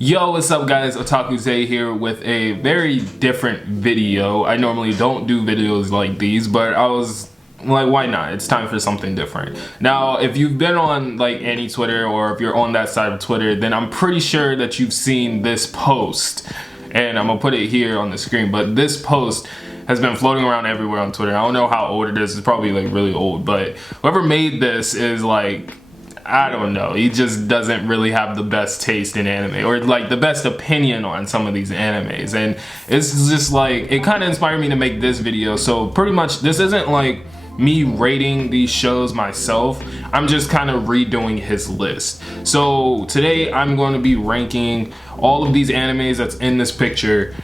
Yo, what's up guys? Otaku Zay here with a very different video. I normally don't do videos like these, but I was like, why not? It's time for something different. Now, if you've been on like any Twitter or if you're on that side of Twitter, then I'm pretty sure that you've seen this post. And I'm gonna put it here on the screen, but this post has been floating around everywhere on Twitter. I don't know how old it is. It's probably like really old, but whoever made this is like, I don't know, he just doesn't really have the best taste in anime or like the best opinion on some of these animes, and it's just like it kind of inspired me to make this video. So pretty much this isn't like me rating these shows myself, I'm just kind of redoing his list. So today I'm going to be ranking all of these animes that's in this picture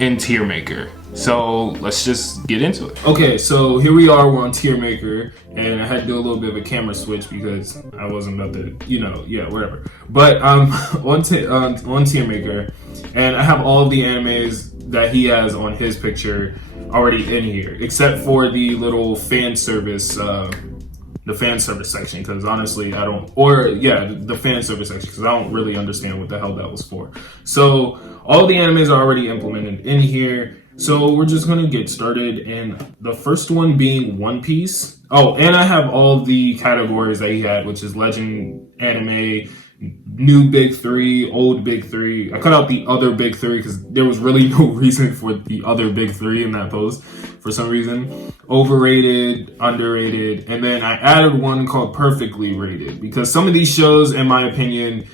in tier maker. So let's just get into it. Okay, so here we are, we're on tier maker, and I had to do a little bit of a camera switch because I wasn't about to, yeah, whatever. But on tier maker, and I have all of the animes that he has on his picture already in here, except for the little fan service, the fan service section, because honestly I don't, or yeah, the fan service section, because I don't really understand what the hell that was for. So all the animes are already implemented in here. So we're just gonna get started, and the first one being One Piece. Oh, and I have all the categories that he had, which is legend, anime, new big three, old big three. I cut out the other big three because there was really no reason for the other big three in that post for some reason. Overrated, underrated, and then I added one called perfectly rated because some of these shows, in my opinion,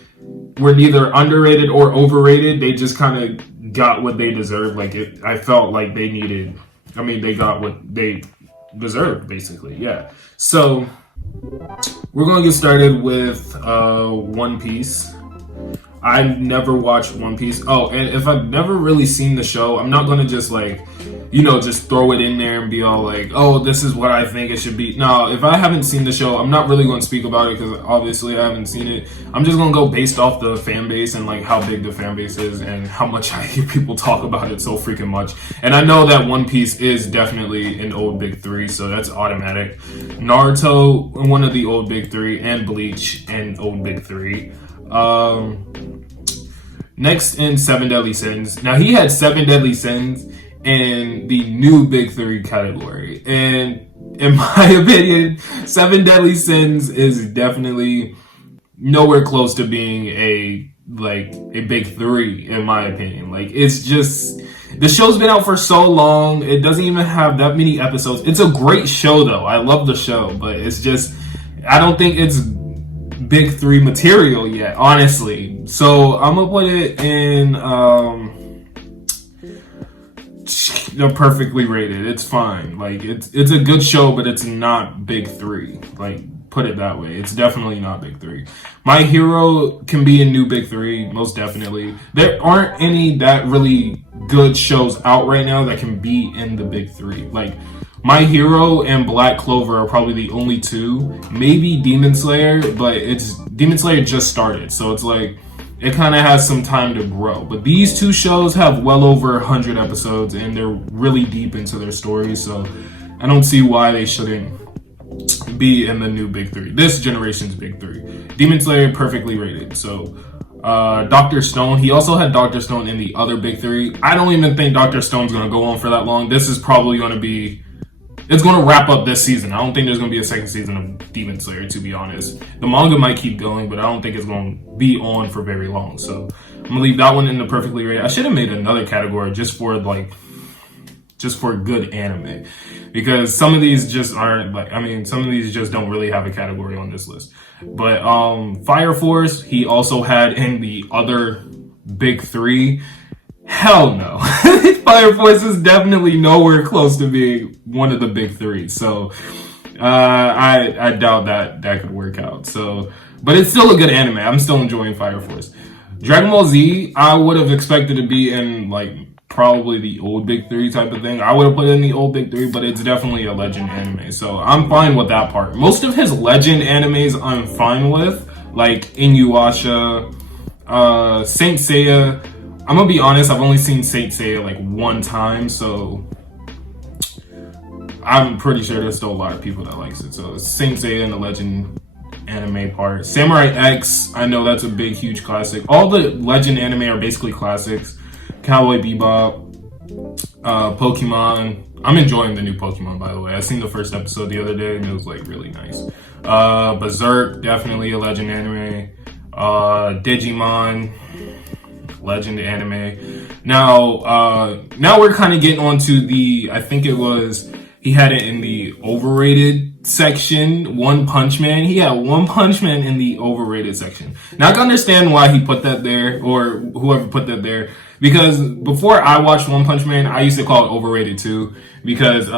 were neither underrated or overrated. They just kind of got what they deserved. Like I felt like they got what they deserved, basically. Yeah. So we're gonna get started with One Piece. I've never watched One Piece. Oh, and if I've never really seen the show, I'm not gonna just like, just throw it in there and be all like, oh, this is what I think it should be. No, if I haven't seen the show, I'm not really going to speak about it because obviously I haven't seen it. I'm just going to go based off the fan base and like how big the fan base is and how much I hear people talk about it so freaking much. And I know that One Piece is definitely an old big three, so that's automatic. Naruto, one of the old big three, and Bleach, and old big three. Next in Seven Deadly Sins. Now he had Seven Deadly Sins in the new big three category, and in my opinion, Seven Deadly Sins is definitely nowhere close to being a big three, in my opinion. Like, it's just, the show's been out for so long, it doesn't even have that many episodes. It's a great show though, I love the show, but it's just, I don't think it's big three material yet, honestly. So I'm gonna put it in perfectly rated. It's fine. Like, it's a good show, but it's not big three. Like, put it that way. It's definitely not big three. My Hero can be in new big three, most definitely. There aren't any that really good shows out right now that can be in the big three. Like, My Hero and Black Clover are probably the only two. Maybe Demon Slayer, but Demon Slayer just started, so it's like it kind of has some time to grow. But these two shows have well over 100 episodes, and they're really deep into their stories, so I don't see why they shouldn't be in the new big three. This generation's big three. Demon Slayer, perfectly rated. So Dr. Stone, he also had Dr. Stone in the other big three. I don't even think Dr. Stone's going to go on for that long. This is probably going to be, it's going to wrap up this season. I don't think there's going to be a second season of Demon Slayer, to be honest. The manga might keep going, but I don't think it's going to be on for very long. So I'm going to leave that one in the perfectly rated. I should have made another category just for good anime, because some of these just aren't some of these just don't really have a category on this list. But Fire Force, he also had in the other big three. Hell no. Fire Force is definitely nowhere close to being one of the big three. So I doubt that could work out. So, but it's still a good anime. I'm still enjoying Fire Force. Dragon Ball Z, I would have expected to be in like probably the old big three type of thing. I would have put it in the old big three, but it's definitely a legend anime. So I'm fine with that part. Most of his legend animes I'm fine with, like Inuyasha, Saint Seiya. I'm gonna be honest, I've only seen Saint Seiya like one time, so I'm pretty sure there's still a lot of people that likes it. So Saint Seiya and the Legend anime part. Samurai X, I know that's a big, huge classic. All the Legend anime are basically classics. Cowboy Bebop, Pokemon. I'm enjoying the new Pokemon, by the way. I seen the first episode the other day and it was like really nice. Berserk, definitely a Legend anime. Digimon, Legend anime. Now we're kind of getting onto the, I think it was, he had it in the overrated section, One Punch Man. He had One Punch Man in the overrated section. Now I can understand why he put that there, or whoever put that there, because before I watched One Punch Man, I used to call it overrated too, because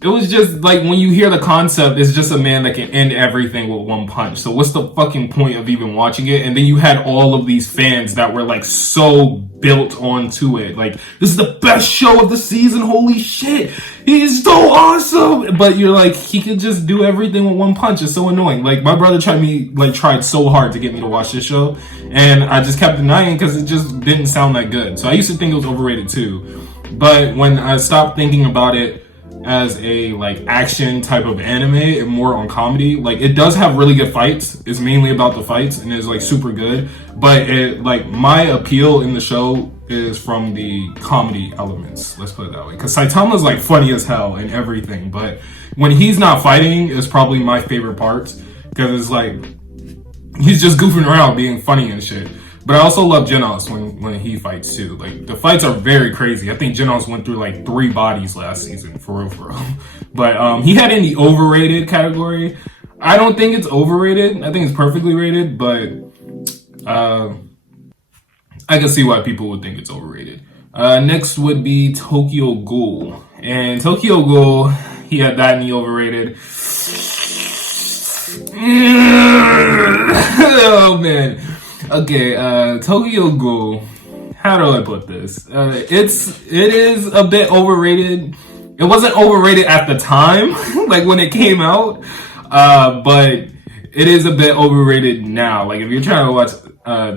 it was just like, when you hear the concept, it's just a man that can end everything with one punch. So what's the fucking point of even watching it? And then you had all of these fans that were like so built onto it. Like, this is the best show of the season. Holy shit. He's so awesome. But you're like, he could just do everything with one punch. It's so annoying. Like, my brother tried so hard to get me to watch this show. And I just kept denying because it just didn't sound that good. So I used to think it was overrated too. But when I stopped thinking about it as a like action type of anime and more on comedy, like, it does have really good fights. It's mainly about the fights and it's like super good, but it, like, my appeal in the show is from the comedy elements, let's put it that way, because Saitama's like funny as hell and everything, but when he's not fighting is probably my favorite parts, because it's like he's just goofing around being funny and shit. But I also love Genos when he fights too. Like, the fights are very crazy. I think Genos went through like 3 bodies last season, for real. But he had in the overrated category. I don't think it's overrated. I think it's perfectly rated, but I can see why people would think it's overrated. Next would be Tokyo Ghoul. And Tokyo Ghoul, he had that in the overrated. Oh man. Okay, Tokyo Ghoul. How do I put this? It is a bit overrated. It wasn't overrated at the time, like when it came out, but it is a bit overrated now. Like, if you're trying to watch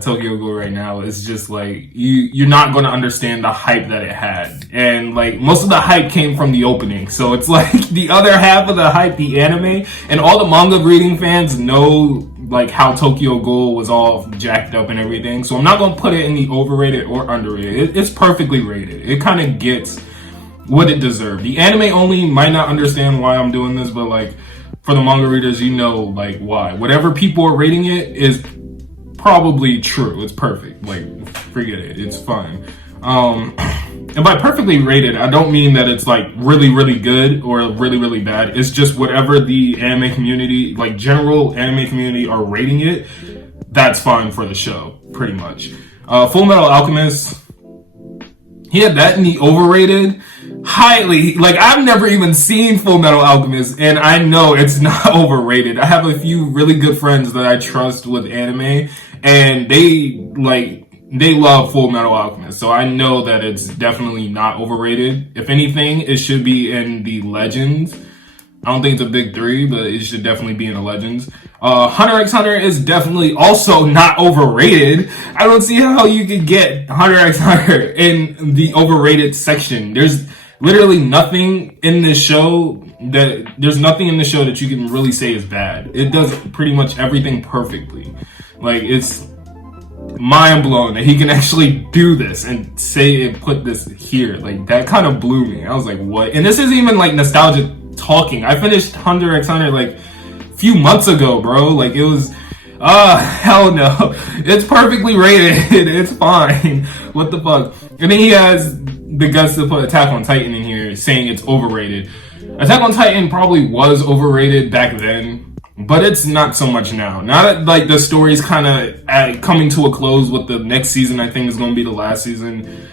Tokyo Ghoul right now, it's just like you're not going to understand the hype that it had, and like most of the hype came from the opening. So it's like the other half of the hype, the anime, and all the manga reading fans know like how Tokyo Ghoul was all jacked up and everything. So I'm not going to put it in the overrated or underrated. It's perfectly rated. It kind of gets what it deserved. The anime only might not understand why I'm doing this, but like for the manga readers, you know like why. Whatever people are rating it is probably true. It's perfect. Like, forget it. It's fine. And by perfectly rated, I don't mean that it's like really, really good or really, really bad. It's just whatever the anime community, like general anime community, are rating it, that's fine for the show, pretty much. Full Metal Alchemist, he had that in the overrated. Highly, like, I've never even seen Full Metal Alchemist, and I know it's not overrated. I have a few really good friends that I trust with anime, and they love Full Metal Alchemist, so I know that it's definitely not overrated. If anything, it should be in the Legends. I don't think it's a big 3, but it should definitely be in the Legends. Hunter x Hunter is definitely also not overrated. I don't see how you could get Hunter x Hunter in the overrated section. There's literally nothing in this show that you can really say is bad. It does pretty much everything perfectly. Like, it's mind blown that he can actually do this and say and put this here. Like, that kind of blew me. I was like, what? And this isn't even like nostalgia talking. I finished Hunter x Hunter like a few months ago, bro. Like, it was hell no. It's perfectly rated. It's fine. What the fuck? And then he has the guts to put Attack on Titan in here, saying it's overrated. Attack on Titan probably was overrated back then, but it's not so much now. Now that like the story's kind of coming to a close with the next season, I think is going to be the last season.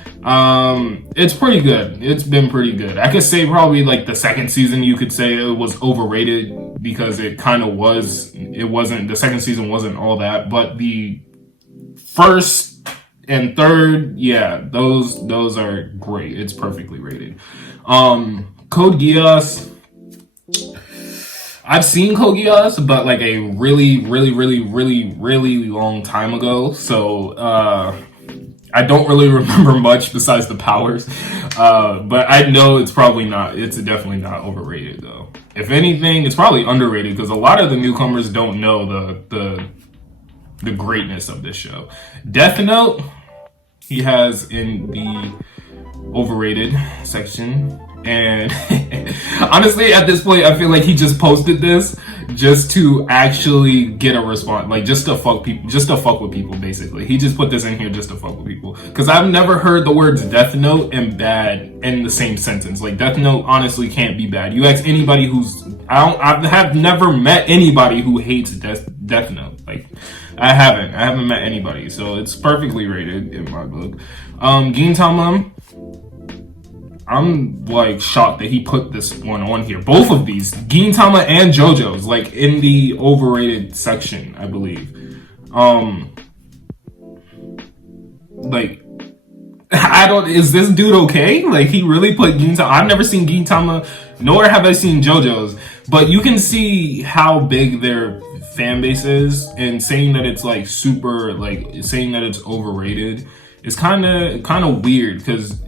It's pretty good. It's been pretty good. I could say probably like the second season, you could say it was overrated because it kind of was. It wasn't, the second season wasn't all that, but the first and third, yeah, those are great. It's perfectly rated. Code Geass. I've seen Code Geass, but like a really, really, really, really, really long time ago. So I don't really remember much besides the powers. But I know it's probably not. It's definitely not overrated though. if anything, it's probably underrated because a lot of the newcomers don't know the greatness of this show. Death Note, he has in the overrated section. And honestly, at this point, I feel like he just posted this just to actually get a response, like just to fuck with people, basically. He just put this in here just to fuck with people. Because I've never heard the words Death Note and bad in the same sentence. Like, Death Note honestly can't be bad. You ask anybody I have never met anybody who hates Death Note. Like, I haven't met anybody. So it's perfectly rated in my book. Gintama, I'm like shocked that he put this one on here. Both of these, Gintama and JoJo's, like in the overrated section, I believe. Like, is this dude okay? Like, he really put Gintama. I've never seen Gintama, nor have I seen JoJo's, but you can see how big their fan base is, and saying that it's like super, like saying that it's overrated is kind of weird because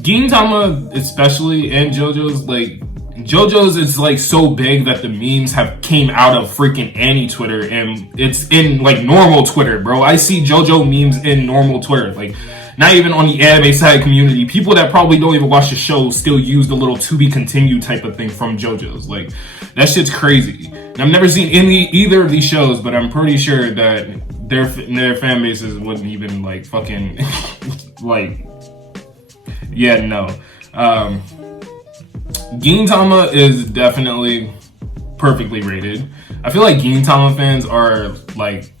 Gintama especially and JoJo's is like so big that the memes have came out of freaking Annie Twitter, and it's in like normal Twitter, bro. I see JoJo memes in normal Twitter, like not even on the anime side community. People that probably don't even watch the show still use the little to be continued type of thing from JoJo's. Like, that shit's crazy. And I've never seen either of these shows, but I'm pretty sure that their fan bases wouldn't even like fucking like. Yeah, no. Gintama is definitely perfectly rated. I feel like Gintama fans are like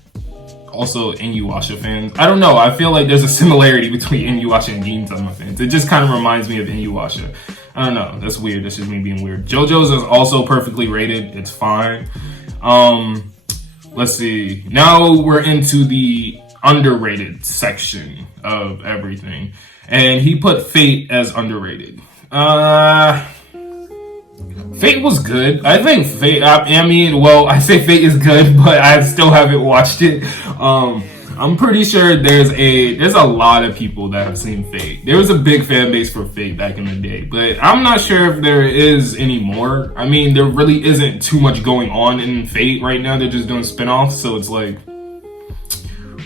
also Inuyasha fans. I don't know. I feel like there's a similarity between Inuyasha and Gintama fans. It just kind of reminds me of Inuyasha. I don't know. That's weird. That's just me being weird. JoJo's is also perfectly rated. It's fine. Let's see. Now we're into the underrated section of everything. And he put Fate as underrated. Fate was good. I think Fate, I say Fate is good, but I still haven't watched it. I'm pretty sure there's a lot of people that have seen Fate. There was a big fan base for Fate back in the day, but I'm not sure if there is anymore. I mean, there really isn't too much going on in Fate right now. They're just doing spin-offs, so it's like,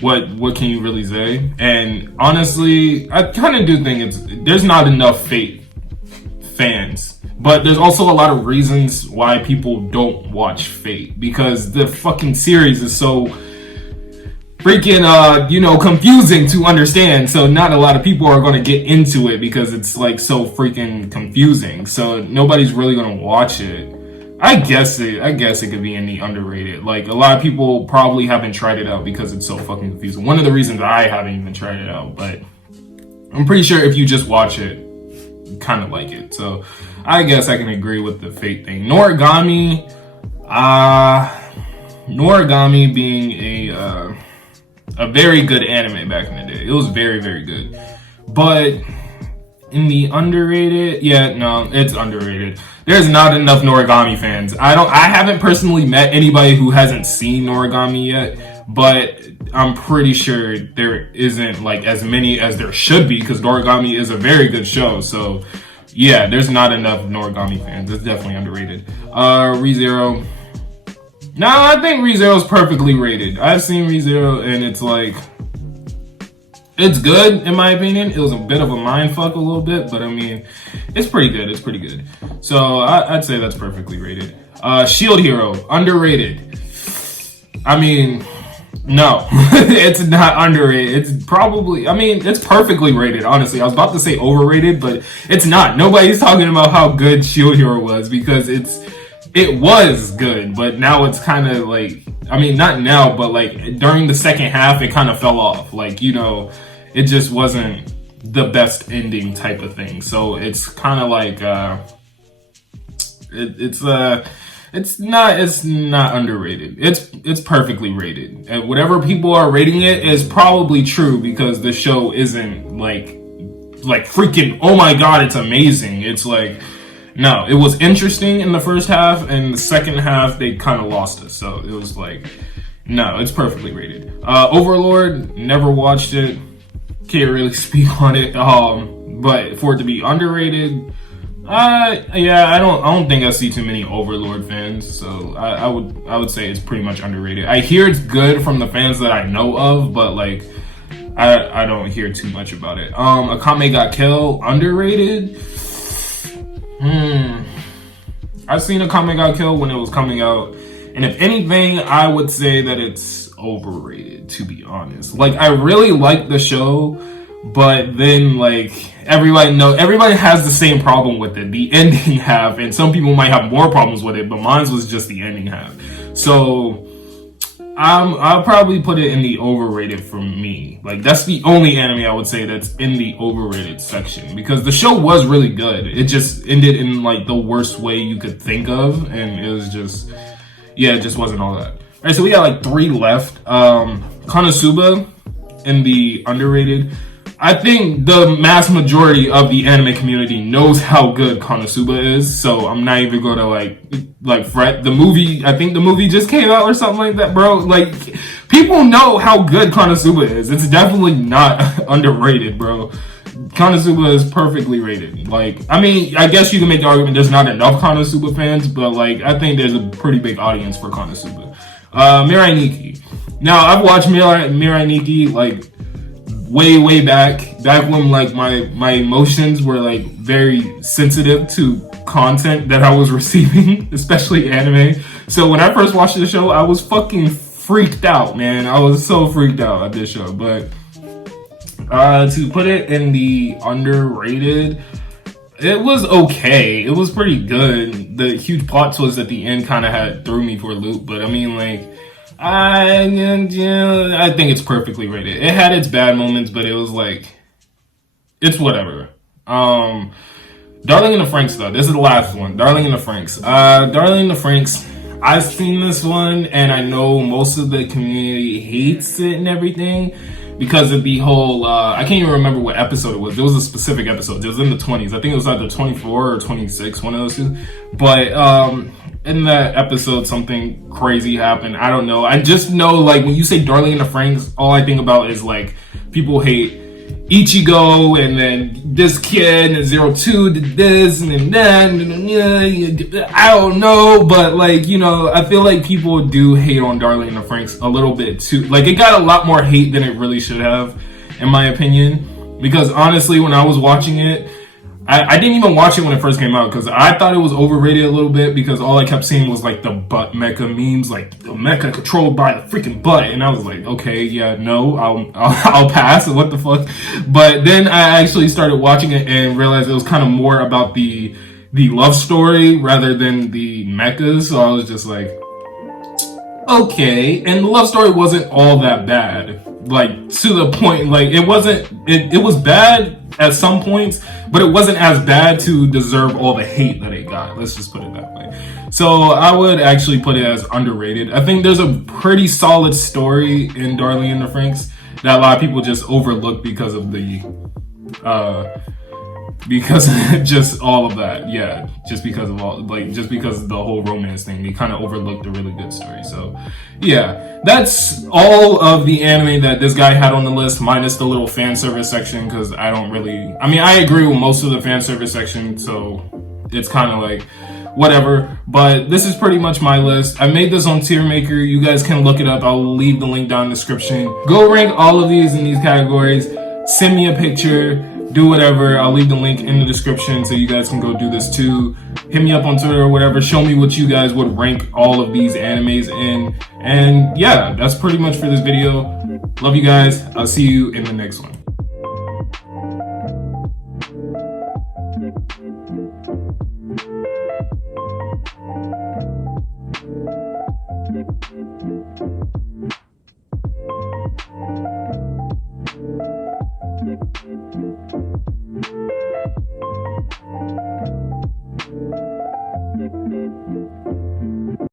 what can you really say? And honestly, I kind of do think there's not enough Fate fans, but there's also a lot of reasons why people don't watch Fate, because the fucking series is so freaking confusing to understand. So not a lot of people are going to get into it because it's like so freaking confusing. So nobody's really going to watch it. I guess it could be in the underrated. Like, a lot of people probably haven't tried it out because it's so fucking confusing. One of the reasons I haven't even tried it out, but I'm pretty sure if you just watch it, you kind of like it. So I guess I can agree with the Fate thing. Noragami being a very good anime back in the day. It was very, very good. But in the underrated, it's underrated. There's not enough Noragami fans. I haven't personally met anybody who hasn't seen Noragami yet, but I'm pretty sure there isn't like as many as there should be, because Noragami is a very good show. So yeah, there's not enough Noragami fans. It's definitely underrated. ReZero. No, I think ReZero's perfectly rated. I've seen ReZero and it's like, it's good, in my opinion. It was a bit of a mindfuck a little bit, but I mean, it's pretty good. It's pretty good. So I'd say that's perfectly rated. Shield Hero, underrated. I mean, no, it's not underrated. It's probably, it's perfectly rated, honestly. I was about to say overrated, but it's not. Nobody's talking about how good Shield Hero was, because it was good, but now it's kind of like, not now, but like during the second half, it kind of fell off. Like, it just wasn't the best ending type of thing. So it's kind of like, it's not underrated. It's perfectly rated. And whatever people are rating it is probably true, because the show isn't like freaking, oh my god, it's amazing. It's like, no, it was interesting in the first half, and the second half they kind of lost us. So it was like, no, it's perfectly rated. Overlord, never watched it. Can't really speak on it. But for it to be underrated, Yeah, I don't think I see too many Overlord fans, so I would say it's pretty much underrated. I hear it's good from the fans that I know of, but like I don't hear too much about it. Akame got killed, underrated. I've seen Akame got killed when it was coming out, and if anything, I would say that it's overrated, to be honest. Like, I really like the show, but then like everybody has the same problem with it, the ending half, and some people might have more problems with it, but mine was just the ending half. So I'll probably put it in the overrated for me. Like, that's the only anime I would say that's in the overrated section, because the show was really good. It just ended in like the worst way you could think of, and it was just, yeah, it just wasn't all that. All right, so we got like 3 left. Konosuba in the underrated. I think the mass majority of the anime community knows how good Konosuba is, so I'm not even gonna like fret. The movie, I think the movie just came out or something like that, bro. Like, people know how good Konosuba is. It's definitely not underrated, bro. Konosuba is perfectly rated. Like, I mean, I guess you can make the argument there's not enough Konosuba fans, but like, I think there's a pretty big audience for Konosuba. Mirai Nikki. Now, I've watched Mirai Nikki like way back when like my emotions were like very sensitive to content that I was receiving, especially anime. So when I first watched the show, I was fucking freaked out, man. I was so freaked out at this show. But to put it in the underrated, it was okay. It was pretty good. The huge plot twist at the end kind of had threw me for a loop, but I mean, like, I think it's perfectly rated. It had its bad moments, but it was like, it's whatever. Darling in the Franxx though. This is the last one. Darling in the Franxx. Darling in the Franxx. I've seen this one, and I know most of the community hates it and everything because of the whole. I can't even remember what episode it was. It was a specific episode. It was in the 20s. I think it was either 24 or 26, one of those two. But in that episode, something crazy happened. I don't know. I just know, like, when you say Darling in the Franxx, all I think about is like people hate Ichigo, and then this kid and 02 did this and then that, and I don't know, but like, you know, I feel like people do hate on Darling in the Franxx a little bit too. Like, it got a lot more hate than it really should have, in my opinion, because honestly, when I was watching it, I didn't even watch it when it first came out because I thought it was overrated a little bit, because all I kept seeing was like the butt mecha memes, like the mecha controlled by the freaking butt, and I was like, okay, yeah, no, I'll pass. What the fuck? But then I actually started watching it and realized it was kind of more about the love story rather than the mechas. So I was just like, okay, and the love story wasn't all that bad. Like, to the point, like, it was bad at some points, but it wasn't as bad to deserve all the hate that it got. Let's just put it that way. So I would actually put it as underrated. I think there's a pretty solid story in Darling in the Franxx that a lot of people just overlook because of just all of that. Yeah, just because of the whole romance thing, they kind of overlooked a really good story. So yeah, that's all of the anime that this guy had on the list, minus the little fan service section, because I agree with most of the fan service section, so it's kind of like whatever. But this is pretty much my list. I made this on Tier Maker. You guys can look it up. I'll leave the link down in the description. Go rank all of these in these categories. Send me a picture. Do whatever. I'll leave the link in the description so you guys can go do this too. Hit me up on Twitter or whatever. Show me what you guys would rank all of these animes in. And yeah, that's pretty much for this video. Love you guys. I'll see you in the next one.